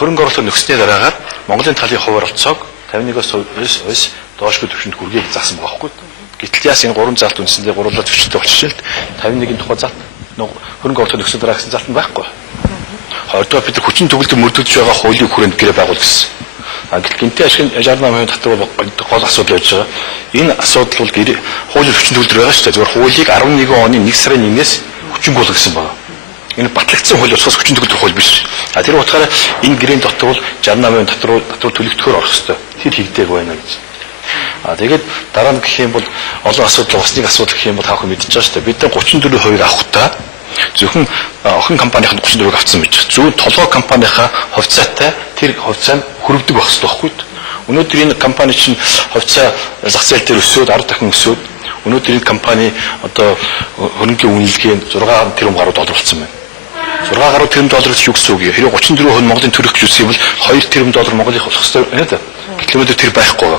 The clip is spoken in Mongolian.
хөрөнгө оруулалт нөхсний дараагаар Монголын талын хуваар олцоог 51-аас доошгүй түвшинд хүргэе гэж заасан байгаа байхгүй. Гэтэл яас энэ 3 залт үндсэндээ гурлаад төвчтэй болчихжээ л 51-ийн тухай залт хөрөнгө оруулалт нөхсний дараа гэсэн залт нь байхгүй. Хоёрдугаар бид хүчин төгөлдөр мөрдөгдөж байгаа хуулийн хүрээнд гэрээ байгуул гэсэн. Гэтэл гинтэй ашиг 68% татвар гол асуудал байж байгаа. Энэ асуудал бол хуулийн хүчин төгөлдөр байгаа шүү дээ. Зөвхөн хуулийг 11 оны 1 сарын 1-ээс хүчингүйл гэсэн байна. Энэ батлагдсан хууль учраас хүчин төгөлдөр хууль биш. Тэр утгаараа энэ гэрээний дотор бол 68% татвар төлөгдөхөөр орох ёстой. Тэр хийгдээг байна гэж. Тэгээд дараа нь гэх юм бол олон асуудал бас нэг асуудал гэх юм бол таах мэдчихэж байгаа шүү дээ. Бид 34% авахтаа зөвхөн охин компанийн 34%-ийг авсан байж. Зөвхөн толгой компанийнхаа хувьцаатай тэр хувьцаа нь хүрэгдэг байх хэрэгтэй байхгүй юу? Өнөөдөр энэ компани чинь хувьцаа зах зээл дээр өсөөд 10 дахин өсөөд өнөөдөр энэ компани одоо хөрөнгөний үнэлгээнд 6 тэрбум гаруй доллар болсон байна. 6 гаруй тэрбум доллар гэж юу гэсэн үг юм? Хэрэв 34% Монголын төрөх гэж үсэх юм бол 2 тэрбум доллар Монголын болох хэрэгтэй байна да. Гэтэл өнөөдөр тэр байхгүй.